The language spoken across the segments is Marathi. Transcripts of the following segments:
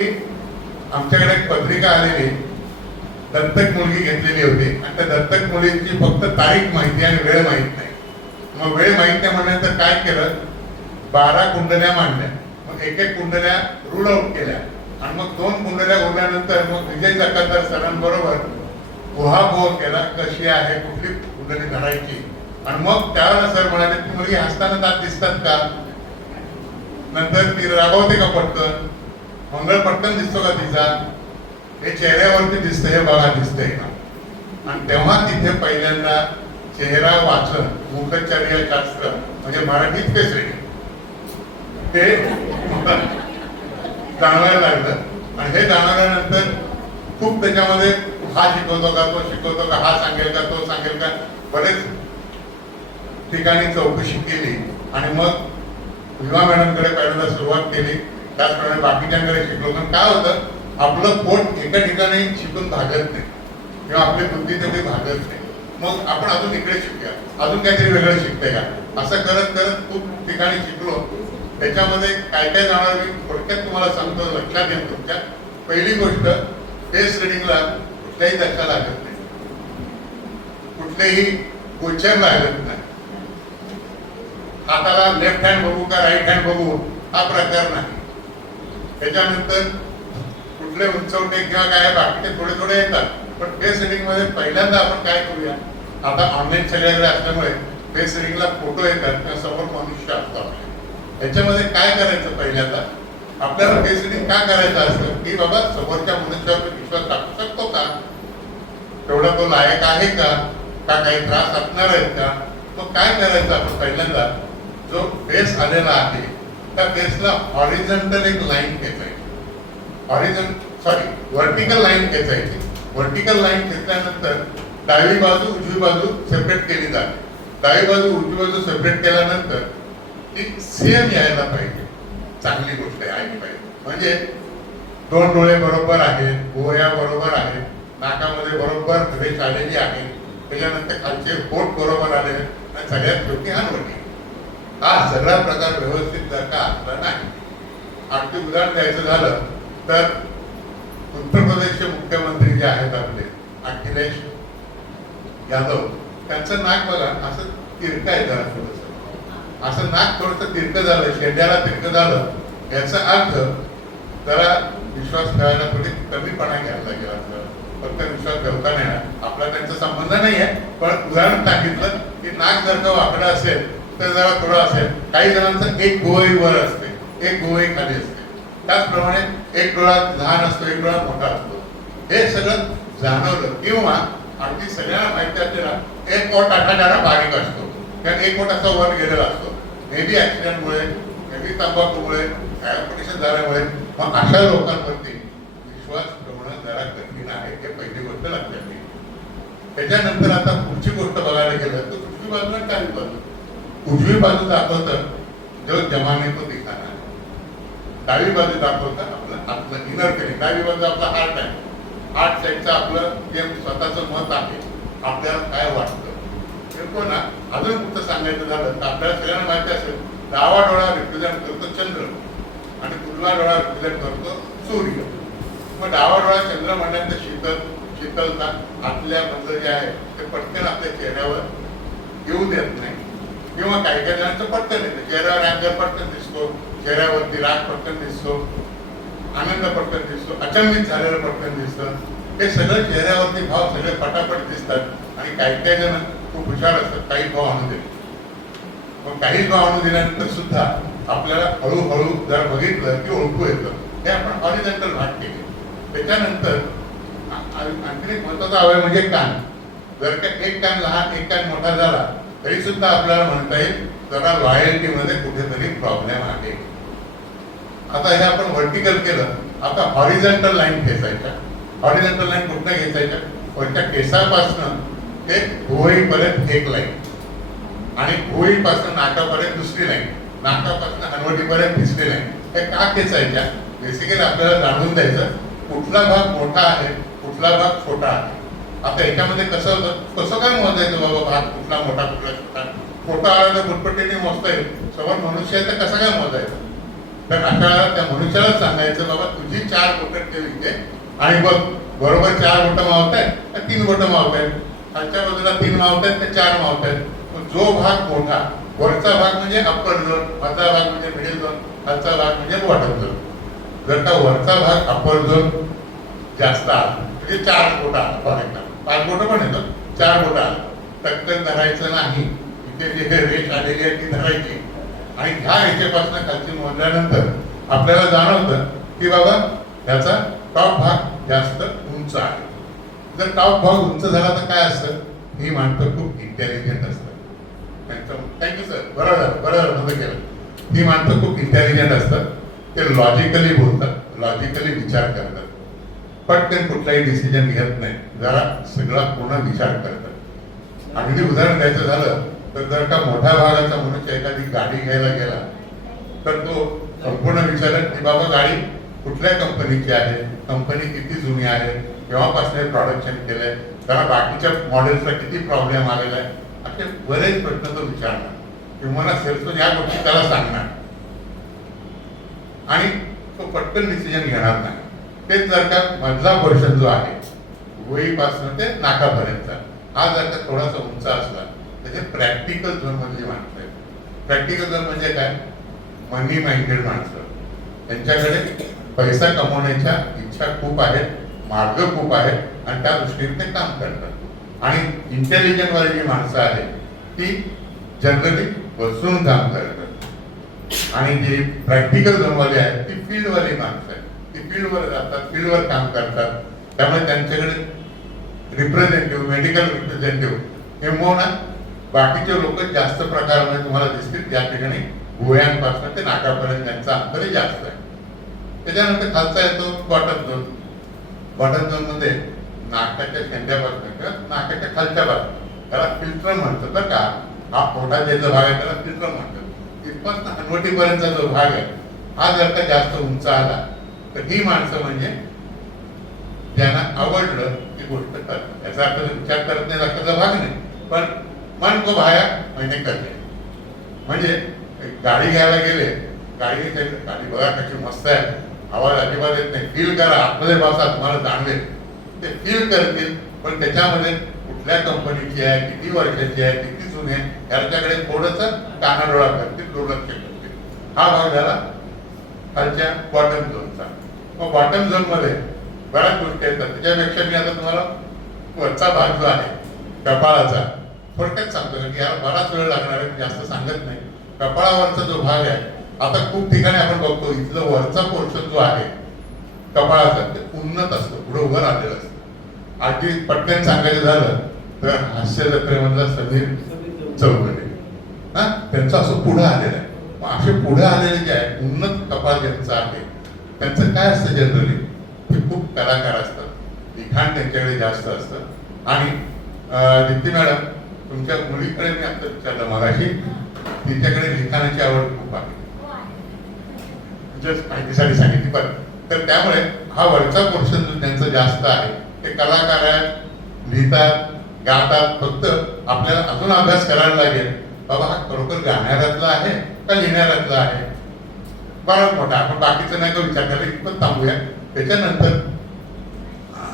आमच्याकडे एक पत्रिका आलेली, दत्तक मुलगी घेतलेली होती आणि त्या दत्तक मुलीची फक्त तारीख माहिती आणि वेळ माहित नाही. मग वेळ माहित नाही म्हणल्यानंतर काय केलं, 12 कुंडल्या मांडल्या. मग एक एक कुंडल्या रूल आउट केल्या आणि मग 2 कुंडल्या उरल्यानंतर मग विजय जकादार सरांबरोबर उहापोह केला, कशी आहे, कुठली कुंडली धरायची. आणि मग त्यावेळेला सर म्हणाले की मुलगी हसताना दात दिसतात का, नंतर ती रागवते का पटकन, मंगळ पटकन दिसतो का तिचा, हे चेहऱ्यावरती दिसतं, हे बघा दिसतंय का. आणि तेव्हा तिथे पहिल्यांदा चेहरा वाचन मुखचर्या शास्त्र म्हणजे मराठीत फेस रीडिंग ते जाणवायला लागलं. आणि हे जाणवल्यानंतर खूप त्याच्यामध्ये हा शिकवतो का, तो शिकवतो का, हा सांगेल का, तो सांगेल का, बरेच ठिकाणी चौकशी केली. आणि मग विमा मॅडमकडे पहिल्यांदा सुरुवात केली, त्याचप्रमाणे बाकीच्यांकडे शिकलो. पण काय होतं, आपलं पोट एका ठिकाणी शिकून भागत नाही किंवा आपली बुद्धी तेवढी भागत नाही. मग आपण अजून इकडे शिकूया, अजून काहीतरी वेगळं शिकतंय का, असं करत करत खूप ठिकाणी शिकलो. त्याच्यामध्ये काय काय जाणार मी थोडक्यात तुम्हाला सांगतो, लक्षात येईल तुमच्या. पहिली गोष्ट, फेस रिडिंगला कुठल्याही धक्का लागत नाही, कुठलेही गोचर लागत नाही. हाताला लेफ्ट हँड बघू का राईट हँड बघू हा प्रकार नाही. त्याच्यानंतर कुठले उंचवटे किंवा काय बाकीचे थोडे थोडे येतात. पण फेस रिडिंग मध्ये पहिल्यांदा आपण काय करूया, आता ऑनलाईन सगळ्याकडे असल्यामुळे फेस रिडिंगला फोटो येतात किंवा समोर मनुष्य असतो. याच्यामध्ये काय करायचं, पहिल्यांदा आपल्याला फेस रिडिंग का करायचं असतं की बाबा समोरच्या मनुष्यावर विश्वास टाकू शकतो का, तेवढा तो लायक आहे का काही त्रास असणार आहेत का. मग काय करायचं, आपण पहिल्यांदा जो फेस आलेला आहे त्या फेसला हॉरिझॉन्टल एक लाईन घ्यायची, व्हर्टिकल लाईन घ्यायची. व्हर्टिकल लाईन घेतल्यानंतर डावी बाजू उजवी बाजू सेपरेट केली जाते. डावी बाजू उजवी बाजू सेपरेट केल्यानंतर ती सेम यायला पाहिजे, चांगली गोष्ट आहे, आली पाहिजे. म्हणजे 2 डोळे बरोबर आहेत, भुवया बरोबर आहेत, नाकामध्ये बरोबर रेष आलेली आहे, त्याच्यानंतर खालचे पोट बरोबर आले आणि सगळ्यात शेवटी हनवटी. हा सगळा प्रकार व्यवस्थित जर का असला नाही. अगदी उदाहरण द्यायचं झालं तर उत्तर प्रदेशचे मुख्यमंत्री जे आहेत आपले अखिलेश यादव, त्यांचं नाक बघा असं तिरकं आहे, जरा थोडंसं असं नाक थोडंसं तिरकं झालं, शेंड्याला तिरकं झालं. याचा अर्थ जरा विश्वास ठेवायला थोडी कमीपणा घ्यायला लागेल. आपल्याला फक्त विश्वास ठेवता नाही, आपला त्यांचा संबंध नाही आहे. पण उदाहरण सांगितलं की नाक जर का वाकडं असेल तर जरा थोडं असेल. काही जणांचं एक भुवई वर असते, एक भुवई खाली असते. त्याचप्रमाणे एक डोळा लहान असतो, एक डोळा मोठा असतो. हे सगळं जाणवलं किंवा अगदी सगळ्यांना माहिती असते ना, एक पोट जरा बारीक असतो, कारण एक पोट असा वर गेलेला असतो. मे बी ऍक्सिडेंटमुळे, मे बी तंबाखूमुळे, ऍप्लिकेशन झाल्यामुळे. मग अशा लोकांवरती विश्वास ठेवणं जरा कठीण आहे, हे पहिली गोष्ट लक्षात घ्या. त्याच्यानंतर आता पुढची गोष्ट बघायला गेलं तर उजवी बाजूला काय बाजू, उजवी बाजू दाखवतं जो जमाने को दिखाना, डावी बाजू दाखवतं आपलं आपलं इनर करी. डावी बाजू आपला हार्ट आहे, हार्ट साईडचं आपलं जे स्वतःचं मत आहे, आपल्याला काय वाटतं. बिलकुल ना. अजून कुठं सांगायचं झालं तर आपल्याला सगळ्यांना माहिती असेल, डावा डोळा रिप्रेझेंट करतो चंद्र आणि उजवा डोळा रिप्रेझेंट करतो सूर्य. मग डावा डोळा चंद्र म्हणल्यानंतर शीतलता आतल्या मधलं जे आहे ते पटकन आपल्या चेहऱ्यावर येऊ देत नाही, किंवा काही काही जणांचं पटकन येतं, चेहऱ्यावर अँगर पटकन दिसतो, चेहऱ्यावरती राग पटकन दिसतो, आनंद पटकन दिसतो, अचंबित झालेलं पटकन दिसतं. हे सगळं चेहऱ्यावरती भाव सगळे पटापट दिसतात. आणि काही काही जण खूप हुशार असतात, काही भाव आणून देतात. मग काही भाव आणून दिल्यानंतर सुद्धा आपल्याला हळूहळू जर बघितलं की ओळखू येतं. हे आपण हॉरिझॉन्टल भाग केले. त्याच्यानंतर आणखी एक महत्वाचा अवयव म्हणजे कान. जर का एक कान लहान एक कान मोठा झाला तरी सुद्धा आपल्याला म्हणता येईल जरा लॉयल्टीमध्ये कुठेतरी प्रॉब्लेम आहे. आता हे आपण व्हर्टिकल केलं. आता हॉरिझॉन्टल लाईन खेचायच्या. हॉरिझॉन्टल लाईन कुठनं खेचायच्या, वरच्या केसापासून ते भुवईपर्यंत एक लाईन आणि भुवईपासून नाकापर्यंत दुसरी लाईन, नाकापासून हनवटीपर्यंत तिसरी लाईन. हे का खेचायच्या, बेसिकली आपल्याला जाणून द्यायचं कुठला भाग मोठा आहे, कुठला भाग छोटा आहे. आता याच्यामध्ये कसं होतं, कसं काय मोजायचं बाबा भाग कुठला मोठा कुठला छोटा. छोटा आला तर गुटपट्टीने मोजता येईल, समोर मनुष्य आहे तर कसं काय मोजायचं. तर अशा त्या मनुष्याला सांगायचं बाबा तुझी 4 बोटं ठेव इथे आणि बघ बरोबर 4 बोटं मावत आहेत का 3 बोटं मावत आहेत, खालच्या बाजूला 3 मावत आहेत का 4 मावत आहेत. जो भाग मोठा वरचा भाग म्हणजे अप्पर झोन, मधला भाग म्हणजे मिडल झोन, खालचा भाग म्हणजे बॉटम झोन. जर का वरचा भाग अप्पर झोन जास्त आला म्हणजे 4 बोटं आला बघा, 5 बोटं पण येतं, 4 बोटं आला, टक्कन धरायचं नाही. इथे जिथे रेष आलेली आहे ती धरायची आणि ह्या रेषेपासून खालची मोजल्यानंतर आपल्याला जाणवतं की बाबा त्याचा टॉप भाग जास्त उंच आहे. जर टॉप भाग उंच झाला तर काय असतं, ही माणसं खूप इंटेलिजंट असतात. थँक्यू सर, बरोबर नव्हतं केलं. ही माणसं खूप इंटेलिजंट असतात, ते लॉजिकली बोलतात, लॉजिकली विचार करतात, पटकन कुठलाही डिसिजन घेत नाही, जरा सगळा पूर्ण विचार करतात. अगदी उदाहरण द्यायचं झालं तर जर का मोठ्या भागाचा मनुष्य एखादी गाडी घ्यायला गेला तर तो संपूर्ण विचारेल की बाबा गाडी कुठल्या कंपनीची आहे, कंपनी किती जुनी आहे, केव्हापासून प्रोडक्शन केलंय, त्याला बाकीच्या मॉडेल्सला किती प्रॉब्लेम आलेला आहे, असे बरेच प्रश्न तो विचारणार किंवा सेल्समन या गोष्टी त्याला सांगणार आणि तो पटकन डिसिजन घेणार नाही. तेच जर का मधला पोर्शन जो आहे वहीपासून ते नाकापर्यंत हा जर का थोडासा उंच असला त्याचे प्रॅक्टिकल झोन मधली माणसं आहेत. प्रॅक्टिकल झोन म्हणजे काय, मनी माइंडेड माणसं, त्यांच्याकडे पैसा कमवण्याच्या इच्छा खूप आहेत, मार्ग खूप आहेत आणि त्या दृष्टीने ते काम करतात. आणि इंटेलिजंट वाली जी माणसं आहेत ती जनरली बसून काम करतात आणि जी प्रॅक्टिकल झोनवाली आहेत ती फील्डवाली माणसं आहेत, ती फील्डवर जातात, फील्डवर काम करतात. त्यामुळे त्यांच्याकडे रिप्रेझेंटेटिव्ह, मेडिकल रिप्रेझेंटेटिव्ह किंवा बाकीचे लोक जास्त प्रकारामध्ये तुम्हाला दिसतील, त्या ठिकाणी भुवयांपासून ते नाकापर्यंत त्यांचा अंतर जास्त आहे. त्याच्यानंतर खालचा येतो बॉटम झोन. बॉटम झोन मध्ये नाकाच्या शेंड्यापासून किंवा नाकाच्या खालच्या बाजूला त्याला फिल्टर म्हणतात बरं का. हा पोटाचा जो भाग आहे त्याला फिल्टर म्हणतात. तिथपासून हनवटीपर्यंतचा जो भाग आहे हा जर का जास्त उंच आला तर ही माणसं म्हणजे ज्यांना आवडलं ती गोष्ट करतात. याचा अर्थ विचार करत नाही लक्षाचा भाग नाही, पण मन को भाया मैंने करले. म्हणजे गाडी घ्यायला गेले, गाडी बघा कशी मस्त आहे, आवाज अजिबात येत नाही, फील करा, आतमध्ये बसा, तुम्हाला जाणवेल. ते फील करतील, पण त्याच्यामध्ये कुठल्या कंपनीची आहे, किती वर्षाची आहे, किती जुनी आहे याच्याकडे थोडंसं कानाडोळा करतील, दुर्लक्ष करतील. हा भाग झाला खालच्या बॉटम झोनचा. मग बॉटम झोन मध्ये बऱ्याच गोष्टी येतात. त्याच्यापेक्षा मी आता तुम्हाला वरचा भाग जो आहे कपाळाचा थोडक्यात सांगतो की याला बराच वेळ लागणार आहे, जास्त सांगत नाही. कपाळावरचा जो भाग आहे आता खूप ठिकाणी आपण बघतो इथलं वरचा पोर्शन जो आहे कपाळाचा ते उन्नत असतं, पुढे उभं राहिलेलं असतं. अगदी पटकन सांगायचं झालं तर हास्य जत्रेमधला समीर चौगुले हा त्यांचं असं पुढे आलेलं आहे. असे पुढे आलेले जे आहे उन्नत कपाळ ज्यांचं आहे त्यांचं काय असतं जनरली ते खूप कलाकार असतात, लिखाण त्यांच्याकडे जास्त असतं. आणि दीप्ती मॅडम तुमच्या मुलीकडे मी आता विचारलं मगाशी, तिच्याकडे लिखाणाची आवड खूप आहे, जस्ट माहितीसाठी सांगितली. पण तर त्यामुळे हा वरचा पोर्शन जो त्यांचा जास्त आहे ते कलाकार आहेत, लिहितात, गातात. फक्त आपल्याला अजून अभ्यास करायला लागेल बाबा हा खरोखर गाण्यातला आहे का लिहिण्यातला आहे. बराच मोठा आपण बाकीचं नाही का विचार करायला पण थांबूया. त्याच्यानंतर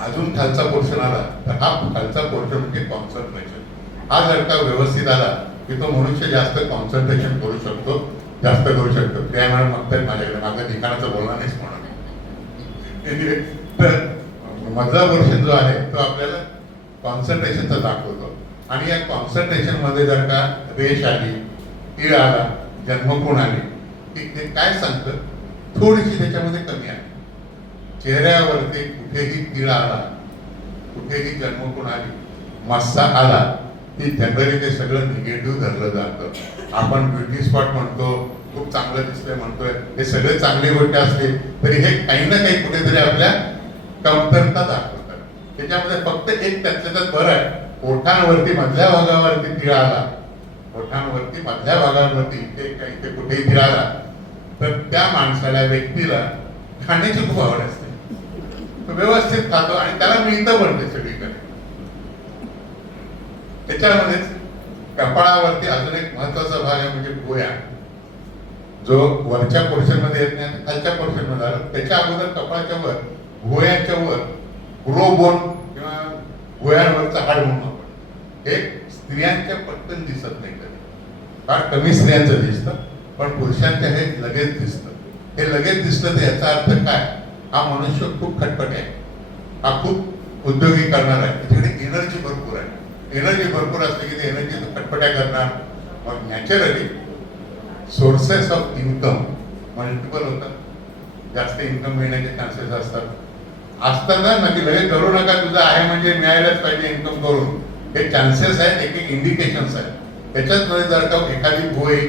अजून खालचा पोर्शन आला तर हा खालचा पोर्शन म्हणजे कॉन्सन्ट्रेशन. हा जर का व्यवस्थित आला की तो मनुष्य जास्त कॉन्सन्ट्रेशन करू शकतो, जास्त करू शकतो. त्या मॅडम मागतायत माझ्याकडे, माझं ठिकाणाचं बोलणार नाहीच म्हणून. तर मधला पोर्शन जो आहे तो आपल्याला कॉन्सन्ट्रेशनचा दाखवतो. आणि या कॉन्सन्ट्रेशन मध्ये जर का रेष आली, तीळ आला, जन्मकोण आली की ते काय सांगतं, थोडीशी त्याच्यामध्ये कमी आहे. चेहऱ्यावरती कुठेही तीळ आला, कुठेही जन्मकोण आली, मस्सा आला की जनरली ते सगळं निगेटिव्ह धरलं जातं. आपण ब्युटी स्पॉट म्हणतो, खूप चांगलं दिसतंय म्हणतोय, हे सगळे चांगली गोष्ट असते तरी हे काही ना काही कुठेतरी आपल्या कमतरता दाखवतात. त्याच्यामध्ये फक्त एक त्यातल्याच बरं आहे, ओठांवरती मधल्या भागावरती तीळ आला, ओठांवरती मधल्या भागावरती इथे कुठेही तीळ आला तर त्या माणसाला, व्यक्तीला खाण्याची खूप आवड असते, तो व्यवस्थित खातो आणि त्याला मिळतं पण सगळीकडे. त्याच्यामध्येच कपाळावरती अजून एक महत्वाचा भाग आहे म्हणजे भुवया. जो वरच्या पोर्शन मध्ये येत नाही खालच्या पोर्शन मध्ये आलं, त्याच्या अगोदर कपाळाच्या वर भुवयांच्या वर ब्रो बोन किंवा भुवयांवरचं हाड म्हणून आपण, हे स्त्रियांच्या पटकन दिसत नाही कधी, फार कमी स्त्रियांचं दिसतं, पण पुरुषांच्या हे लगेच दिसतं. हे लगेच दिसतं तर याचा अर्थ काय, हा मनुष्य खूप खटपट आहे, हा खूप उद्योगी करणार आहे, त्याच्याकडे एनर्जी भरपूर आहे. एनर्जी भरपूर असते की ते एनर्जी खटपट्या करणार. मग naturally sources of income multiple होतात, जास्त इन्कम मिळण्याचे चान्सेस असताना नक्की लगेच करू नका, तुझं आहे म्हणजे मिळायलाच पाहिजे इन्कम करून, हे चान्सेस आहेत, एक एक इंडिकेशन्स आहेत. त्याच्याच मध्ये जर का एखादी भुवई,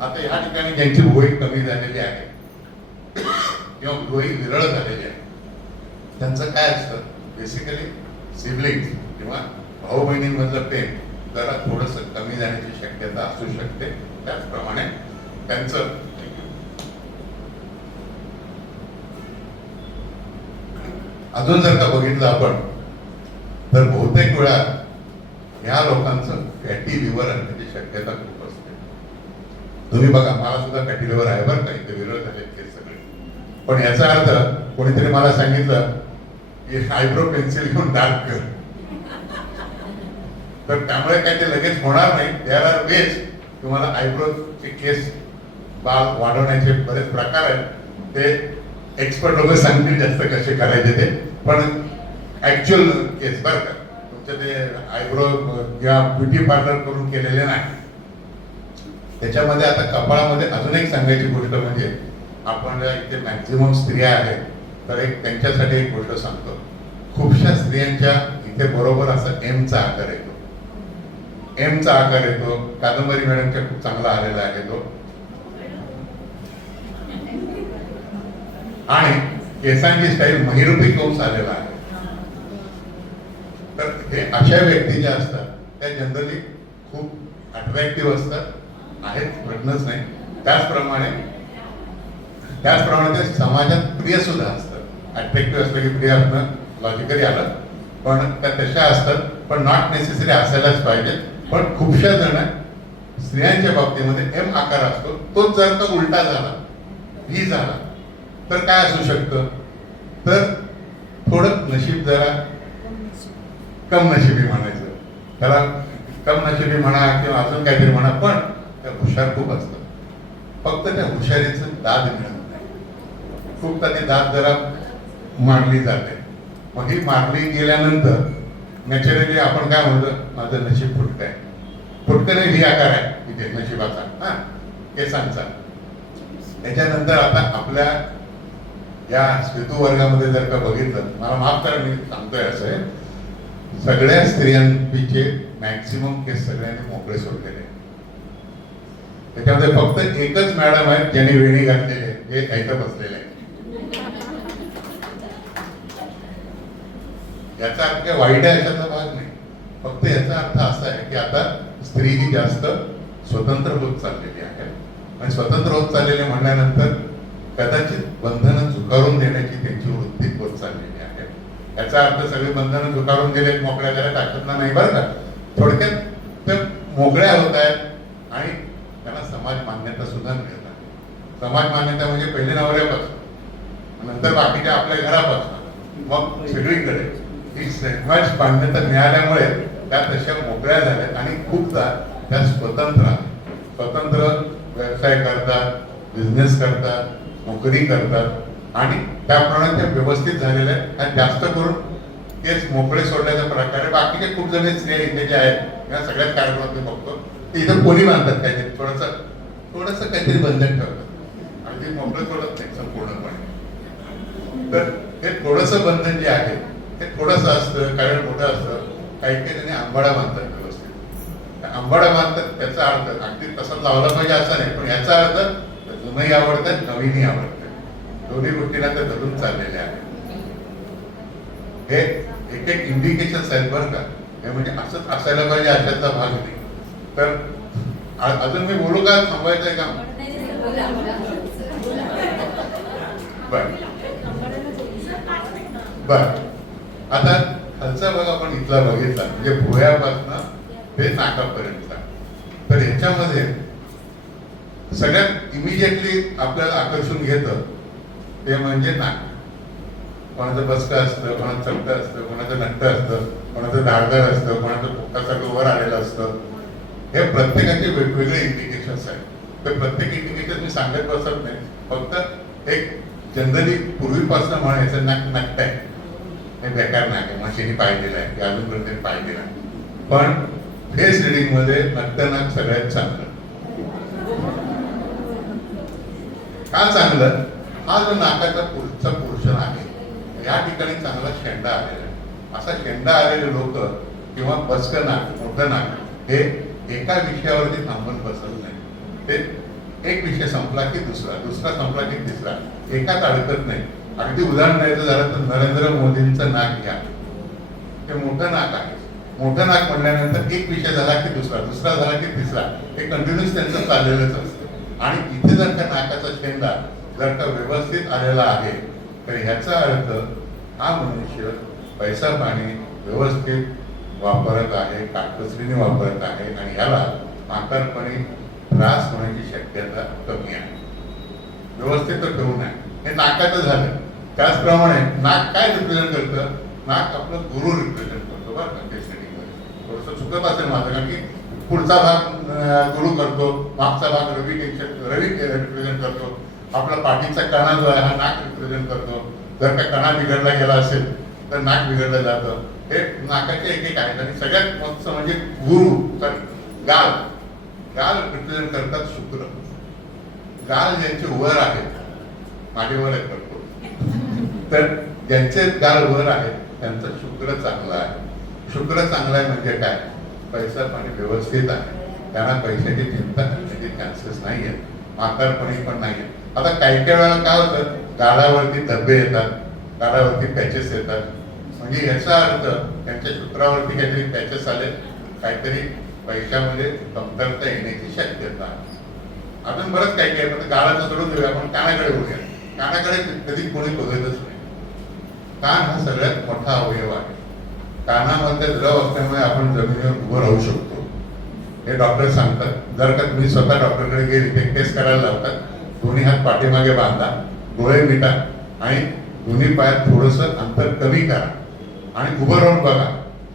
आता या ठिकाणी ज्यांची भुवई कमी झालेली आहे किंवा भुवई विरळ झालेली आहे, त्यांचं काय असतं, बेसिकली सिबलिंग्स किंवा भाऊ बहिणींमधलं प्रेम जरा थोडंसं कमी जाण्याची शक्यता असू शकते. त्याचप्रमाणे त्यांचं अजून जर का बघितलं आपण तर बहुतेक वेळा ह्या लोकांचं फॅटी लिव्हर असण्याची शक्यता खूप असते. तुम्ही बघा, मला सुद्धा फॅटी लिव्हर आहे बरं का, इथे विरळ झाले केस सगळे. पण याचा अर्थ कोणीतरी मला सांगितलं की आयब्रो पेन्सिल घेऊन डार्क कर, तर त्यामुळे काय ते लगेच होणार नाही. देअर आर वेज तुम्हाला आयब्रोचे केस बाल वाढवण्याचे बरेच प्रकार आहेत, ते एक्सपर्ट लोक सांगतील जास्त कसे करायचे ते, पण ऍक्च्युअल केस बरं का तुमचं ते आयब्रो किंवा ब्युटी पार्लर करून केलेले नाही. त्याच्यामध्ये आता कपाळामध्ये अजून एक सांगायची गोष्ट म्हणजे, आपण इथे मॅक्झिमम स्त्रिया आहेत, तर एक त्यांच्यासाठी एक गोष्ट सांगतो. खूपशा स्त्रियांच्या इथे बरोबर असं एमचा आकार येतो, एमचा आकार येतो. कादंबरी मॅडमच्या खूप चांगला आलेला आहे तो. आणि केसांची स्टाईल महिरूपी कंस आलेला आहे. तर हे अशा व्यक्ती ज्या असतात त्या जनरली खूप अट्रॅक्टिव्ह असतात, आहेत प्रश्नच नाही. त्याचप्रमाणे ते समाजात प्रिय सुद्धा असतात. अट्रॅक्टिव्ह असलं की प्रिय असणं लॉजिकली आलं, पण त्या तशा असतात, पण नॉट नेसेसरी असायलाच पाहिजे. पण खूपशा जण स्त्रियांच्या बाबतीमध्ये एम आकार असतो, तोच जर का उलटा झाला, व्ही झाला, तर काय असू शकतं, तर थोडं नशीब जरा कम नशिबी म्हणायचं, त्याला कम नशिबी म्हणा किंवा अजून काहीतरी म्हणा, पण त्या हुशार खूप असतात. फक्त त्या हुशारीचं दाद मिळत नाही. खूपदा ती दाद जरा मारली जाते. मग ही मारली गेल्यानंतर नॅचरली आपण काय म्हणतो, माझं नशीब फुटकं आहे. फुटकं नाही, व्ही आकार आहे तिथे नशिबाचा, हा केसांचा. त्याच्यानंतर आता आपल्या या स्वेतू वर्गामध्ये जर का बघितलं, मला माफ करा मी सांगतोय असं आहे, सगळ्या स्त्रियांचे मॅक्सिमम केस सगळ्यांनी मोकळे सोडलेले. त्याच्यामध्ये फक्त एकच मॅडम आहेत ज्यांनी वेणी घातलेली, जे इथं बसलेले आहे. याचा अर्थ काय वाईट आहे अशाचा भाग नाही, फक्त याचा अर्थ असा आहे की आता स्त्री ही जास्त स्वतंत्र होत चाललेली आहे. आणि स्वतंत्र होत चाललेले म्हणल्यानंतर कदाचित बंधनं झुकारून देण्याची त्यांची वृत्ती होत चाललेली आहे. याचा अर्थ सगळे बंधनं झुकारून दिले, मोकळ्या करायला ताकदना नाही बरं का. थोडक्यात ते मोकळ्या होत आहेत आणि त्यांना समाज मान्यता सुद्धा मिळत आहे. समाज मान्यता म्हणजे पहिले नवऱ्यापासून, नंतर बाकीच्या आपल्या घरापासून, मग सगळीकडे ही समाज मान्यता मिळाल्यामुळे त्या तशा मोकळ्या झाल्यात आणि खूपदा त्या स्वतंत्र व्यवसाय करतात, बिझनेस करतात, नोकरी करतात आणि त्याप्रमाणे त्या व्यवस्थित झालेल्या आहेत. आणि जास्त करून केस मोकळे सोडण्याचा प्रकार आहे. बाकीचे खूप जण स्त्रिया इथे जे आहेत या सगळ्याच कार्यक्रमात मी बघतो, ते इथं कोणी बांधतात काहीतरी थोडंसं काहीतरी बंधन ठेवतात आणि ते मोकळं सोडत नाही संपूर्णपणे. तर हे थोडंसं बंधन जे आहे ते थोडंसं असतं, कारण मोठं असतं. काही जणी आंबाडा बांधतात व्यवस्थित. आंबाडा बांधतात त्याचा अर्थ अगदी तसंच लावला पाहिजे असं नाही, पण याचा अर्थ जुनंही आवडतात, नवीनही आवडतात, दोन्ही गोष्टीला ते धरून चाललेले आहेत. हे एक एक इंडिकेशन्स आहेत बरं का. हे म्हणजे असंच असायला पाहिजे अशाचा भाग नाही. तर अजून मी बोलू का, थांबवायचंय का? बर आता खालचा भाग आपण इथला बघितला, म्हणजे भुवयापासून ते नाकापर्यंतचा. तर ह्याच्यामध्ये सगळ्यात इमिजिएटली आपल्याला आकर्षून घेतं ते म्हणजे नाक. कोणाचं बसकं असतं, कोणाचं चपटं असतं, कोणाचं नट्ट असतं, कोणाचं धारदार असतं, कोणाचं पोटासारखं वर आलेलं असतं. हे प्रत्येकाचे वेगवेगळे इंडिकेशन्स आहेत. तर प्रत्येक इंडिकेशन मी सांगत बसत नाही, फक्त एक जनरली पूर्वीपासून म्हणायचं नाक नक्ट आहे, हे बेकार नाक आहे, मशीनी पाहिलेलं आहे, अजूनपर्यंत पाहिलेलं आहे. पण फेस रिडिंग मध्ये नक्ट नाक सगळ्यात चांगलं. का चांगलं? हा जो नाकाचा पुढचा पोर्शन आहे या ठिकाणी चांगला शेंडा आलेला आहे. असा शेंडा आलेले लोक किंवा बसकं नाक, मोठं नाक हे एका विषयावरती थांबून बसत नाही. ते एक विषय संपला की दुसरा, दुसरा संपला की तिसरा, एकाच अडकत नाही. अगदी उदाहरण द्यायचं झालं तर नरेंद्र मोदींचं नाक घ्या, ते मोठं नाक आहे. मोठं नाक म्हणल्यानंतर एक विषय झाला की दुसरा, दुसरा झाला की तिसरा, हे कंटिन्युअस त्यांचं चाललेलंच असतं. आणि इथे जर का नाकाचा शेंडा जर का व्यवस्थित आलेला आहे तर ह्याचा अर्थ हा मनुष्य पैसा पाणी व्यवस्थित वापरत आहे, काटकसरीने वापरत आहे आणि ह्याला म्हातारपणी त्रास होण्याची शक्यता कमी आहे. व्यवस्थित ठेवून आहे, हे नाकाचं झालं. त्याचप्रमाणे नाक काय रिप्रेझेंट करतं? नाक आपलं गुरु रिप्रेझेंट करतो. बरं का, ते सेटिंगमध्ये थोडंसं चुकत असेल माझं, कारण की पुढचा भाग गुरु करतो, मागचा भाग रवी रिप्रेझेंट करतो. आपला पाठीचा कणा जो आहे हा नाक रिप्रेझेंट करतो. जर का कणा बिघडला गेला असेल तर नाक बिघडलं जातं. हे नाकाचे एक एक आहेत. आणि सगळ्यात मस्त म्हणजे गुरु गाल, गाल रिप्रेझेंट करतात शुक्र. गाल ज्यांचे वर आहेत, माझे वर आहेत करतो, तर ज्यांचे गाल वर आहेत त्यांचा शुक्र चांगला आहे. शुक्र चांगला आहे म्हणजे काय? पैसा पाणी व्यवस्थित आहे, त्यांना पैशाची चिंता करण्याचे चान्सेस नाही आहेत, म्हातारपणी पण नाही आहेत. आता काही काही वेळेला काय होतं, गालावरती धब्बे येतात, गालावरती पॅचेस येतात. म्हणजे याचा अर्थ त्यांच्या शुक्रावरती काहीतरी पॅचेस आले, काहीतरी पैशामध्ये कमतरता येण्याची शक्यता आहे. अजून बरंच काही काही, पण गालाचं सोडून देऊया, आपण कानाकडे बोलूया. कानाकडे कधी कोणी बघतच नाही. कान हा सगळ्यात मोठा अवयव आहे. कानामध्ये द्रव असल्यामुळे आपण जमिनीवर उभं राहू शकतो, हे डॉक्टर सांगतात. जर का तुम्ही स्वतः डॉक्टरकडे गेली ते टेस्ट करायला लावतात. दोन्ही हात पाठीमागे बांधा, डोळे मिटा आणि दोन्ही पायात थोडंसं अंतर कमी करा आणि उभं राहून बघा.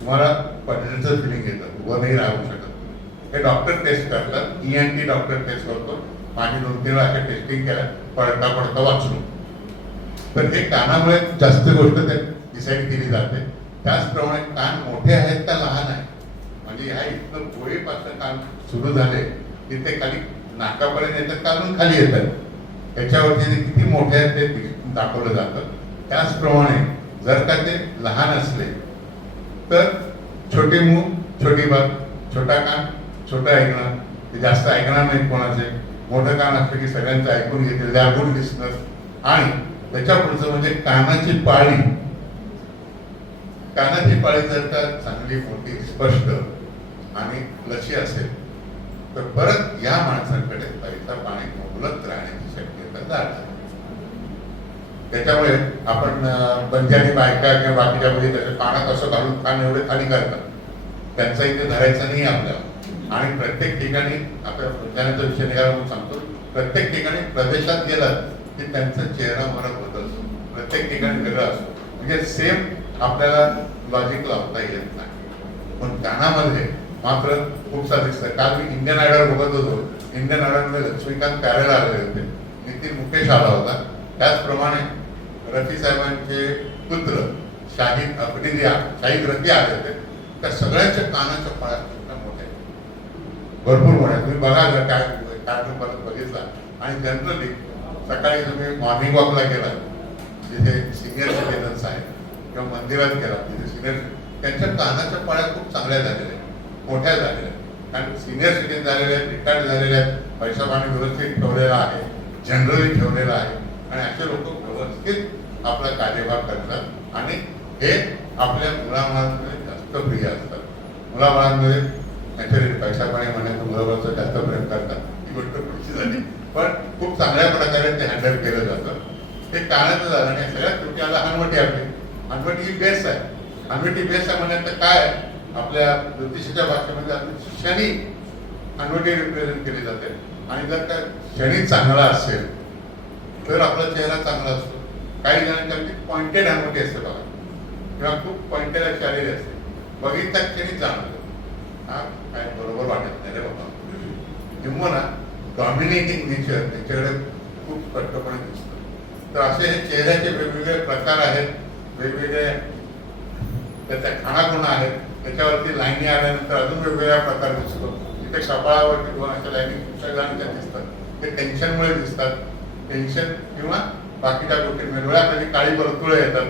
तुम्हाला पडण्याचं फिलिंग येतं, उभं नाही राहू शकत. हे डॉक्टर टेस्ट करतात, ENT डॉक्टर टेस्ट करतो. माझी 2-3 वेळा अशा टेस्टिंग केल्या, पडता पडता वाचलो. तर हे कानामुळे जास्त गोष्ट ते डिसाईड केली जाते. त्याचप्रमाणे कान मोठे आहेत का लहान आहे, म्हणजे ह्या इथलं भोईपासून कान सुरू झाले की ते खाली नाकापर्यंत येतात, काढून खाली येतात. त्याच्यावरती किती मोठे आहेत ते दाखवलं जातं. त्याचप्रमाणे जर का ते लहान असले तर छोटे मूग, छोटी बाग, छोटा कान, छोटं ऐकणं, ते जास्त ऐकणार नाहीत कोणाचे. मोठं कान असलं की सगळ्यांचं ऐकून घेतील, दे आर गुड लिसनर्स. आणि त्याच्या पुढचं म्हणजे कानाची पाळी. कानाची पाळी जर का चांगली मोठी स्पष्ट आणि लशी असेल तर परत या माणसांकडे पैसा पाणी मुबलक राहण्याची शक्यता जास्त. त्याच्यामुळे आपण पंजाबी बायका किंवा बाकीच्या मुली त्याच्या कानात असं घालून कान एवढे खाली करतात, त्यांचा इथे धरायचं नाही आपल्याला. आणि प्रत्येक ठिकाणी आता पंजाबीचा विषय निघाला म्हणून सांगतो, प्रत्येक ठिकाणी प्रदेशात गेलात की त्यांचा चेहरा फरक होत असतो, प्रत्येक ठिकाणी वेगळा असतो. म्हणजे सेम आपल्याला लॉजिक लावता येत नाही. पण कानामध्ये मात्र खूप सारं दिसतं. काल मी इंडियन आयडल बघत होतो. इंडियन आयडलमध्ये लक्ष्मीकांत प्यारेला आलेले होते, नितीन मुकेश आला होता. त्याचप्रमाणे रफी साहेबांचे पुत्र शाहिद रफी आले होते. त्या सगळ्यांच्या कानाच्या पाळ्या मोठ्या, भरपूर मोठ्या. तुम्ही बघा जर काय कार्यक्रम परत बघितला. आणि जनरली सकाळी तुम्ही मॉर्निंग वॉकला गेला, जिथे सिनियर सिटीजन्स आहेत, किंवा मंदिरात गेला तिथे सिनियर, त्यांच्या कानाच्या पाळ्या खूप चांगल्या झालेल्या आहेत, मोठ्या झालेल्या आहेत. कारण सिनियर सिटीजन झालेले आहेत, रिटायर्ड झालेले आहेत, पैसा पाणी व्यवस्थित ठेवलेला आहे, जनरली ठेवलेला आहे. आणि असे लोक व्यवस्थित आपला कार्यभाग करतात आणि हे आपल्या मुलामुळांमध्ये जास्त प्रिय असतात. मुलामुळांमध्ये नॅचरली पैसा पाणी म्हणण्याचं मुलाबाळचं जास्त प्रेम करतात, ही गोष्ट पुढची झाली. पण खूप चांगल्या प्रकारे ते हँडल केलं जातं. ते कानाचं झालं. आणि सगळ्यात तुमची आता हनवटी, आपली हनवटी ही बेस आहे. हनवटी बेस आहे म्हणण्याचं काय, आपल्या ज्योतिषाच्या भाषेमध्ये शनी हनवटी रिप्रेझेंट केली जाते. आणि जर का क्षणी चांगला असेल तर आपला चेहरा चांगला असतो. काही जणांच्या अगदी पॉइंटेड अंगठी असते बघा, किंवा खूप पॉइंटेड अशी आलेली असते, बघितल्या क्षणी जाणवतं हा काय बरोबर वाटत नाही रे बाबा. किंवा डॉमिनेटिंग नेचर त्याच्याकडे खूप स्पष्टपणे दिसतं. तर असे हे चेहऱ्याचे वेगवेगळे प्रकार आहेत, वेगवेगळे त्याच्या खाणाखुणा आहेत. त्याच्यावरती लाईनी आल्यानंतर अजून वेगवेगळ्या प्रकार दिसतो. तिथे कपाळावरती दोन अशा लाईनी सगळ्यांच्या दिसतात, ते टेन्शनमुळे दिसतात. टेन्शन किंवा बाकीच्या गोष्टी डोळ्याखाली काळी वर्तुळे येतात.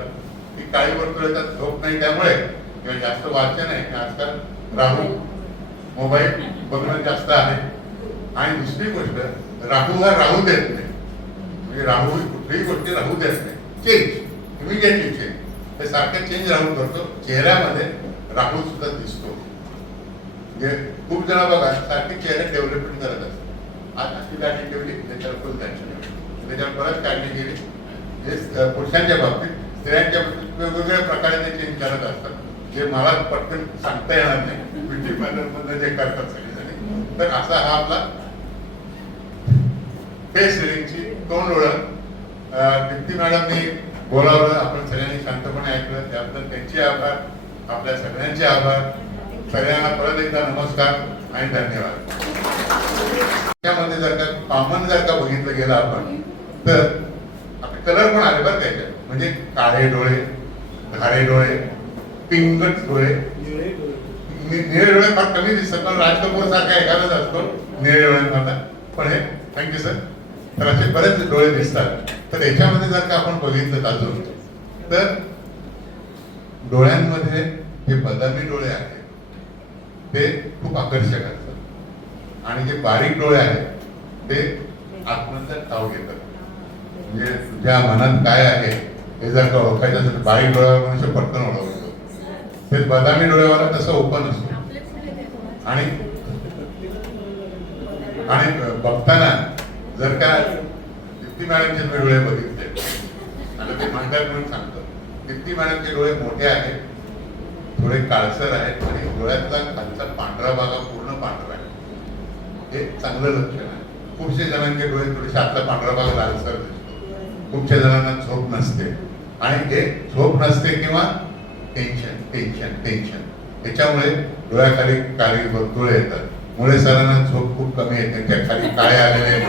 ती काळी वर्तुळे येतात झोप नाही त्यामुळे, किंवा जास्त वाचन आहे. आजकाल राहू मोबाईल बघणं जास्त आहे. आणि दुसरी गोष्ट, राहू हा राहू देत नाही. म्हणजे राहू कुठलीही गोष्टी राहू देत नाही. चेंज इमिडिएटली चेंज, हे सारखं चेंज राहू करतो. चेहऱ्यामध्ये राहू सुद्धा दिसतो. म्हणजे खूप जण बघा सारखी चेहरे डेव्हलपमेंट करत असतात. आज अशी दाढी ठेवली, त्याच्यावर फुल दाढी, त्याच्यावर परत काढली गेली. हे पुरुषांच्या बाबतीत. स्त्रियांच्या बाबतीत वेगवेगळ्या प्रकारे ते चेंज करत असतात, जे मला पटकन सांगता येणार नाही. ब्युटी पार्लर मध्ये जे करतात सगळेजण. तर असा हा आपला फेस रिडिंगची तोंड ओळख. दीप्ती मॅडमनी बोलावलं, आपण सगळ्यांनी शांतपणे ऐकलं, त्याबद्दल त्यांचे आभार, आपल्या सगळ्यांचे आभार. सगळ्यांना परत एकदा नमस्कार आणि धन्यवाद. त्यामध्ये जर का कॉमन जर का बघितलं गेलं आपण, तर आपले कलर पण आले बरं का याच्यात. म्हणजे काळे डोळे, घारे डोळे, पिंगट डोळे, निळे डोळे फार कमी दिसतात, पण राज कपूर सारखा एखादाच असतो निळे डोळ्यांना. पण हे थँक्यू सर. तर असे बरेच डोळे दिसतात. तर याच्यामध्ये जर का आपण बघितलं अजून, तर डोळ्यांमध्ये जे बदामी डोळे आहेत ते खूप आकर्षक असतात, आणि जे बारीक डोळे आहेत ते आत्महत्या ठाव घेतात. म्हणजे तुझ्या मनात काय आहे हे जर का ओळखायचं असेल तर बारीक डोळ्यावर मनुष्य पटकन ओळखतो. ते बदामी डोळ्यावाला तसं ओपन असतो. आणि बघताना जर का दीप्ती मॅडमचे डोळे बघितले, आता ते म्हणतात म्हणून सांगतो, दीप्ती मॅडमचे डोळे मोठे आहेत, थोडे काळसर आहेत, आणि डोळ्यातला खालचा पांढरा भाग पूर्ण पांढरा आहे. हे चांगलं लक्षण आहे. खूपशे जणांचे डोळे थोडेसे आतला पांढरा भाग लालसर दिसतो. खूपशा जणांना झोप नसते, आणि हे झोप नसते किंवा टेन्शन टेन्शन टेन्शन याच्यामुळे डोळ्याखाली काळी वर्तुळे येतात. मुळे सरांना झोप खूप कमी येते, त्या खाली काळे आलेले